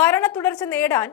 ഭരണ തുടർച്ച നേടാൻ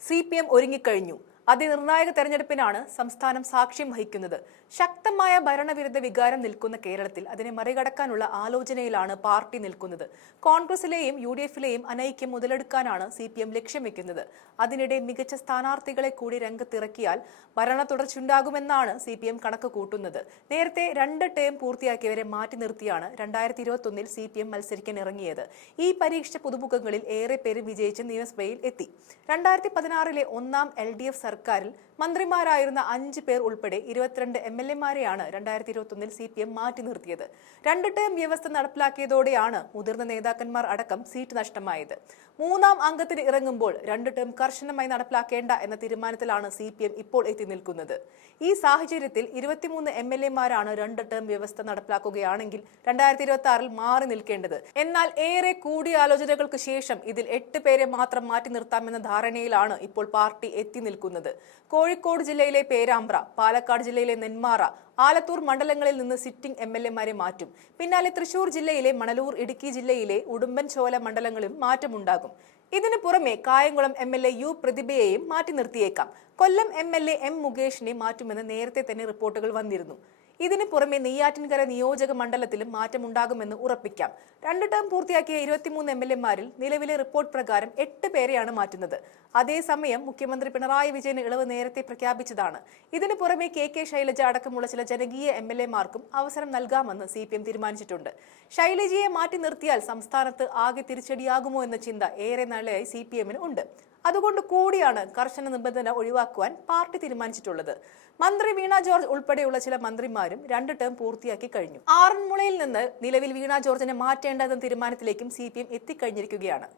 സി പി എം ഒരുങ്ങിക്കഴിഞ്ഞു. അതിനിർണായക തെരഞ്ഞെടുപ്പിനാണ് സംസ്ഥാനം സാക്ഷ്യം വഹിക്കുന്നത്. ശക്തമായ ഭരണവിരുദ്ധ വികാരം നിൽക്കുന്ന കേരളത്തിൽ അതിനെ മറികടക്കാനുള്ള ആലോചനയിലാണ് പാർട്ടി നിൽക്കുന്നത്. കോൺഗ്രസിലെയും യു ഡി എഫിലെയും അനൈക്യം മുതലെടുക്കാനാണ് സി പി എം ലക്ഷ്യം വെക്കുന്നത്. അതിനിടെ മികച്ച സ്ഥാനാർത്ഥികളെ കൂടി രംഗത്തിറക്കിയാൽ ഭരണ തുടർച്ചയുണ്ടാകുമെന്നാണ് സി പി എം കണക്ക് കൂട്ടുന്നത്. നേരത്തെ രണ്ട് ടേം പൂർത്തിയാക്കിയവരെ മാറ്റി നിർത്തിയാണ് രണ്ടായിരത്തി ഇരുപത്തൊന്നിൽ സി പി എം മത്സരിക്കാൻ ഇറങ്ങിയത്. ഈ പരീക്ഷ പുതുമുഖങ്ങളിൽ ഏറെ പേരും വിജയിച്ച് നിയമസഭയിൽ എത്തി. രണ്ടായിരത്തി പതിനാറിലെ ഒന്നാം എൽ ഡി എഫ് സർക്കാരിൽ മന്ത്രിമാരായിരുന്ന അഞ്ച് പേർ ഉൾപ്പെടെ ഇരുപത്തിരണ്ട് എം എൽ എമാരെയാണ് രണ്ടായിരത്തി ഇരുപത്തൊന്നിൽ സി പി എം മാറ്റി നിർത്തിയത്. രണ്ട് ടേം വ്യവസ്ഥ നടപ്പിലാക്കിയതോടെയാണ് മുതിർന്ന നേതാക്കന്മാർ അടക്കം സീറ്റ് നഷ്ടമായത്. മൂന്നാം അംഗത്തിന് ഇറങ്ങുമ്പോൾ രണ്ട് ടേം കർശനമായി നടപ്പിലാക്കേണ്ട എന്ന തീരുമാനത്തിലാണ് സി പി എം ഇപ്പോൾ എത്തി നിൽക്കുന്നത്. ഈ സാഹചര്യത്തിൽ ഇരുപത്തിമൂന്ന് എം എൽ എമാരാണ് രണ്ട് ടേം വ്യവസ്ഥ നടപ്പിലാക്കുകയാണെങ്കിൽ രണ്ടായിരത്തി ഇരുപത്തി ആറിൽ മാറി നിൽക്കേണ്ടത്. എന്നാൽ ഏറെ കൂടിയാലോചനകൾക്ക് ശേഷം ഇതിൽ എട്ട് പേരെ മാത്രം മാറ്റി നിർത്താമെന്ന ധാരണയിലാണ് ഇപ്പോൾ പാർട്ടി എത്തി നിൽക്കുന്നത്. കോഴിക്കോട് ജില്ലയിലെ പേരാമ്പ്ര പാലക്കാട് ജില്ലയിലെ നെന്മാറ ആലത്തൂർ മണ്ഡലങ്ങളിൽ നിന്ന് സിറ്റിംഗ് എം എൽ എമാരെ മാറ്റും. പിന്നാലെ തൃശൂർ ജില്ലയിലെ മണലൂർ ഇടുക്കി ജില്ലയിലെ ഉടുമ്പൻചോല മണ്ഡലങ്ങളിലും മാറ്റമുണ്ടാകും. ഇതിനു പുറമെ Kayamkulam M L A U പ്രതിഭയെയും മാറ്റി നിർത്തിയേക്കാം. Kollam M L A M മുകേഷിനെ മാറ്റുമെന്ന് നേരത്തെ തന്നെ റിപ്പോർട്ടുകൾ വന്നിരുന്നു. ഇതിനു പുറമെ നെയ്യാറ്റിൻകര നിയോജക മണ്ഡലത്തിലും മാറ്റമുണ്ടാകുമെന്ന് ഉറപ്പിക്കാം. രണ്ട് ടേം പൂർത്തിയാക്കിയ ഇരുപത്തിമൂന്ന് എം എൽ എമാരിൽ നിലവിലെ റിപ്പോർട്ട് പ്രകാരം എട്ട് പേരെയാണ് മാറ്റുന്നത്. അതേസമയം മുഖ്യമന്ത്രി പിണറായി വിജയന് ഇളവ് നേരത്തെ പ്രഖ്യാപിച്ചതാണ്. ഇതിനു പുറമെ കെ കെ ശൈലജ അടക്കമുള്ള ചില ജനകീയ എം എൽ എമാർക്കും അവസരം നൽകാമെന്ന് സി പി എം തീരുമാനിച്ചിട്ടുണ്ട്. ശൈലജയെ മാറ്റി നിർത്തിയാൽ സംസ്ഥാനത്ത് ആകെ തിരിച്ചടിയാകുമോ എന്ന ചിന്ത ഏറെ നാളെയായി സി പി എമ്മിന് ഉണ്ട്. അതുകൊണ്ട് കൂടിയാണ് കർശന നിബന്ധന ഒഴിവാക്കുവാൻ പാർട്ടി തീരുമാനിച്ചിട്ടുള്ളത്. മന്ത്രി വീണ ജോർജ് ഉൾപ്പെടെയുള്ള ചില മന്ത്രിമാരും രണ്ട് ടേം പൂർത്തിയാക്കി കഴിഞ്ഞു. ആറന്മുളയിൽ നിന്ന് നിലവിൽ വീണ ജോർജിനെ മാറ്റേണ്ടെന്ന തീരുമാനത്തിലേക്കും സി പി എം എത്തിക്കഴിഞ്ഞിരിക്കുകയാണ്.